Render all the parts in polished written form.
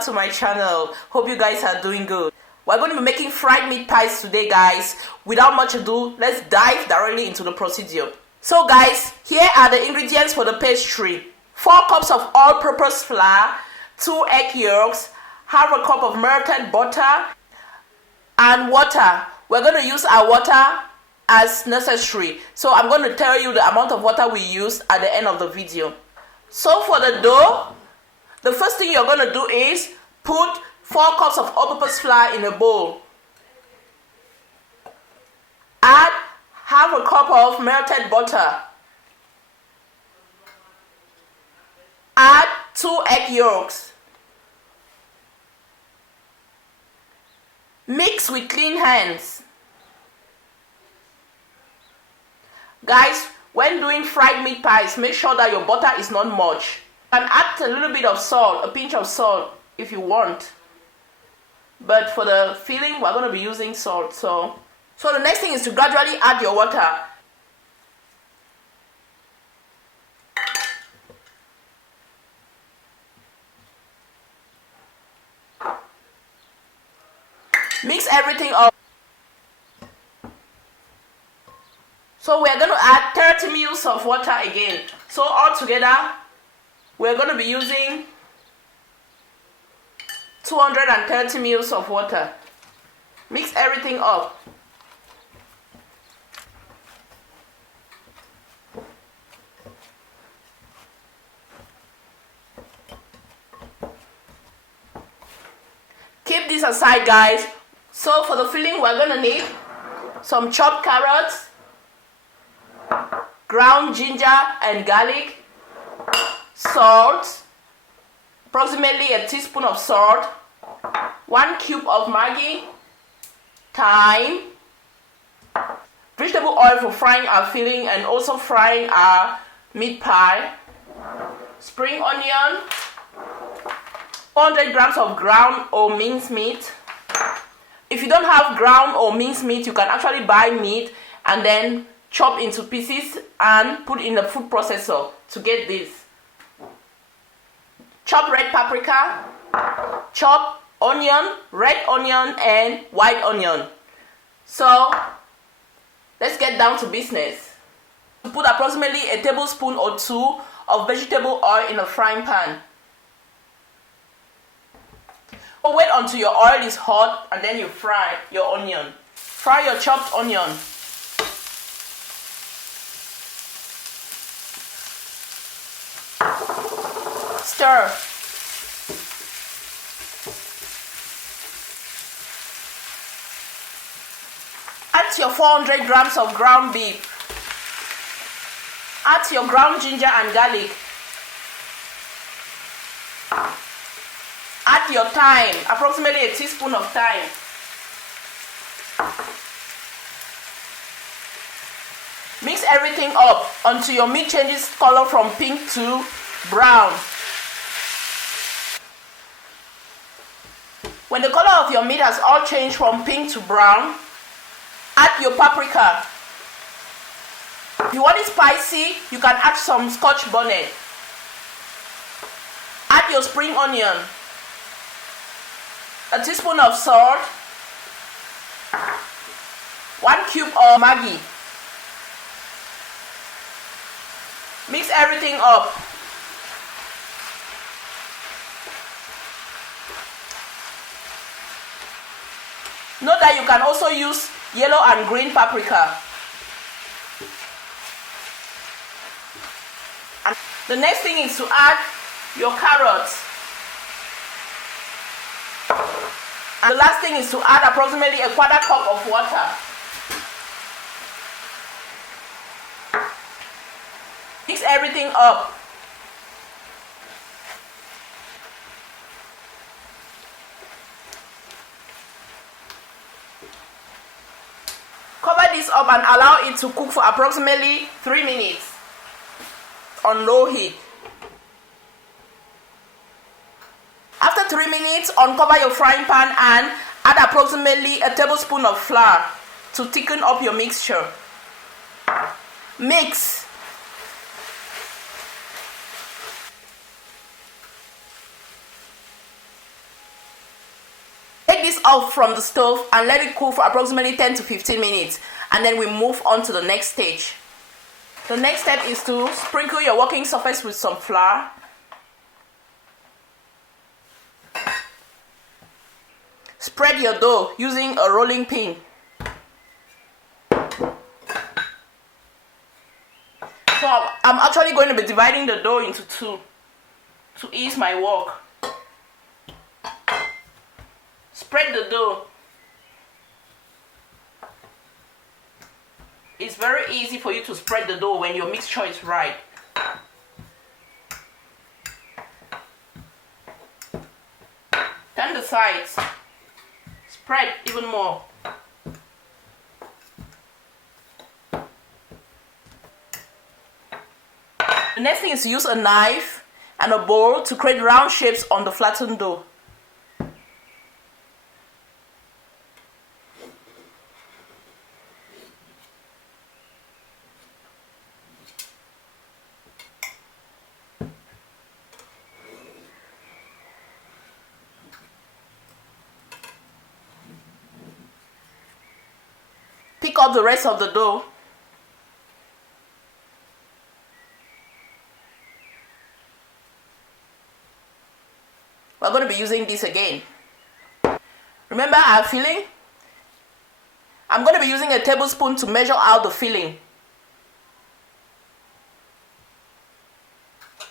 back to my channel. Hope you guys are doing good. We're going to be making fried meat pies today, guys. Without much ado, let's dive directly into the procedure. So guys, here are the ingredients for the pastry. 4 cups of all-purpose flour, 2 egg yolks, half a cup of melted butter, and water. We're going to use our water as necessary. So I'm going to tell you the amount of water we use at the end of the video. So for the dough, the first thing you're going to do is put 4 cups of all-purpose flour in a bowl. Add half a cup of melted butter. Add 2 egg yolks. Mix with clean hands. Guys, when doing fried meat pies, make sure that your butter is not much. And add a little bit of salt, a pinch of salt if you want. But for the filling, we're going to be using salt. So the next thing is to gradually add your water. Mix everything up. So we're going to add 30 ml of water again. So altogether, we're going to be using 230 ml of water. Mix everything up. Keep this aside, guys. So for the filling, we're going to need some chopped carrots, ground ginger and garlic, salt, approximately a teaspoon of salt, 1 cube of maggi, thyme, vegetable oil for frying our filling and also frying our meat pie, spring onion, 400 grams of ground or minced meat. If you don't have ground or minced meat, you can actually buy meat and then chop into pieces and put in the food processor to get this. Chop red paprika, chop onion, red onion and white onion. So let's get down to business. Put approximately a tablespoon or 2 of vegetable oil in a frying pan. Wait until your oil is hot and then you fry your onion. Fry your chopped onion. Stir. Add your 400 grams of ground beef. Add your ground ginger and garlic. Add your thyme, approximately a teaspoon of thyme. Mix everything up until your meat changes color from pink to brown. When the color of your meat has all changed from pink to brown, add your paprika. If you want it spicy, you can add some scotch bonnet. Add your spring onion, a teaspoon of salt, 1 cube of maggi. Mix everything up. Note that you can also use yellow and green paprika. And the next thing is to add your carrots. And the last thing is to add approximately a 1/4 cup of water. Mix everything up. Cover this up and allow it to cook for approximately 3 minutes on low heat. After 3 minutes, uncover your frying pan and add approximately a tablespoon of flour to thicken up your mixture. Mix. off from the stove and let it cool for approximately 10 to 15 minutes, and then we move on to the next stage. The next step is to sprinkle your working surface with some flour. Spread your dough using a rolling pin. So I'm actually going to be dividing the dough into two to ease my work. Spread the dough. It's very easy for you to spread the dough when your mixture is right. Turn the sides. Spread even more. The next thing is to use a knife and a bowl to create round shapes on the flattened dough. Pick up the rest of the dough. We're going to be using this again. Remember our filling? I'm going to be using a tablespoon to measure out the filling.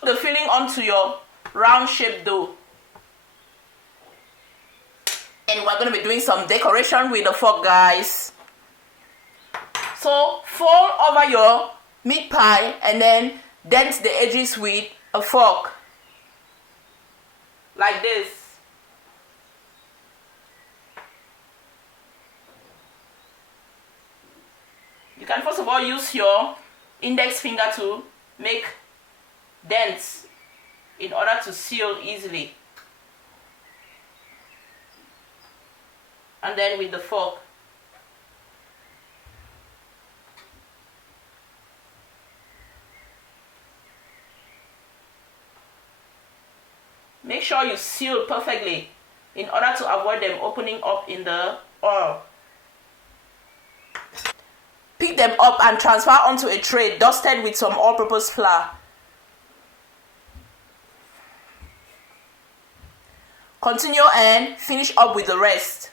Put the filling onto your round shaped dough. And we're going to be doing some decoration with the fork, guys. So fold over your meat pie and then dent the edges with a fork. Like this. You can first of all use your index finger to make dents in order to seal easily. And then with the fork. Make sure you seal perfectly in order to avoid them opening up in the oil. Pick them up and transfer onto a tray dusted with some all-purpose flour. Continue and finish up with the rest.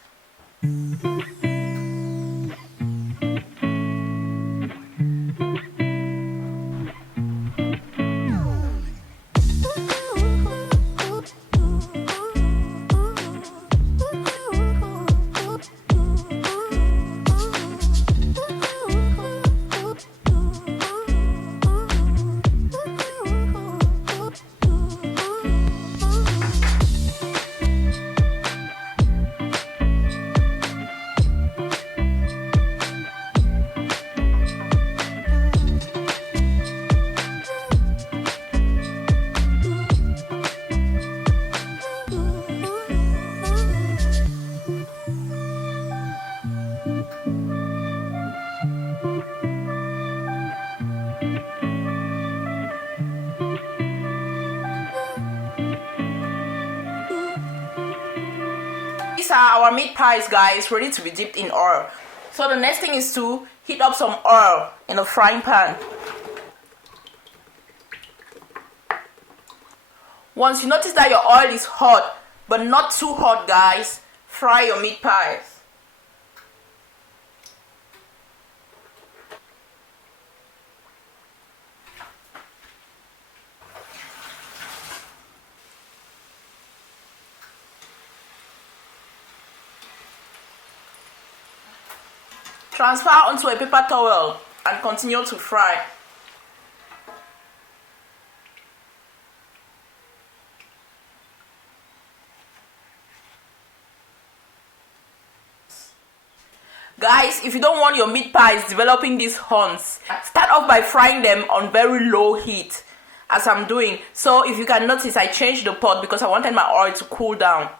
These are our meat pies, guys, ready to be dipped in oil. So the next thing is to heat up some oil in a frying pan. Once you notice that your oil is hot, but not too hot, guys, fry your meat pies. Transfer onto a paper towel and continue to fry. Guys, if you don't want your meat pies developing these horns, start off by frying them on very low heat, as I'm doing. So if you can notice, I changed the pot because I wanted my oil to cool down.